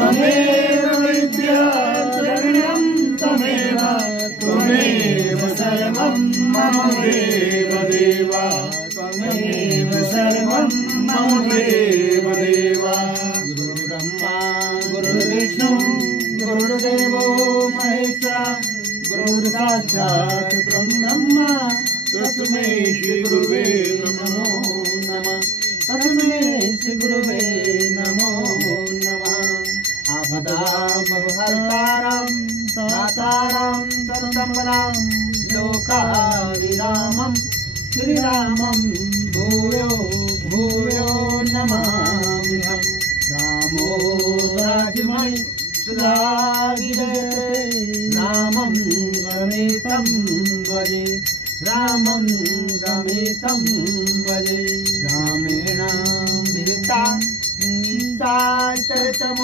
त्वमेव विद्या शरणं त्वमेव त्वमेव सर्वं मम देव देव त्वमेव सर्वं मम देव देव। गुरुर्ब्रह्मा गुरुर्विष्णु गुरुर्देवो महेश्वरः गुरुर्साक्षात् परब्रह्म तस्मै श्री गुरुवे नमो नमः तस्मै श्री गुरुवे नमो नमः। आपदामपहर्तारं दातारं सर्वसम्पदां लोकाभिरामं श्रीरामं भूयो भूयो नमाम्यहम्। रामो राजमय सुधा विजयते रामं रमेशं भजे रामं रमेशं भजे। रामेण विहिता गीता चरितम्